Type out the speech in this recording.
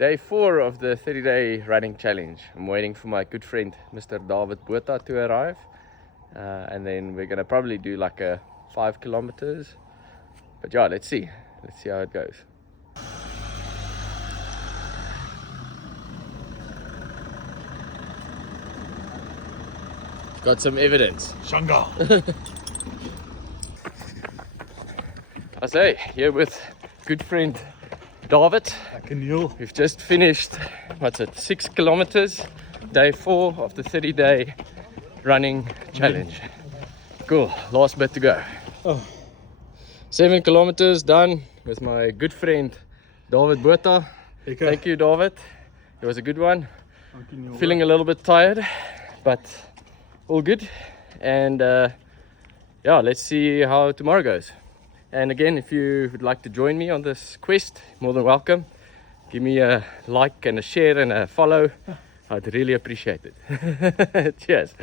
Day 4 of the 30-day running challenge. I'm waiting for my good friend Mr. David Botha to arrive, and then we're gonna probably do like a 5 kilometers. But yeah, let's see how it goes. Got some evidence. Shanga. I say, here with good friend David. We've just finished, what's it, 6 kilometers, day 4 of the 30-day running challenge. Cool, last bit to go. 7 kilometers done with my good friend David Botha. Thank you, David. It was a good one. Feeling a little bit tired, but all good. And yeah, let's see how tomorrow goes. And again, if you would like to join me on this quest, more than welcome. Give me a like and a share and a follow. I'd really appreciate it. Cheers.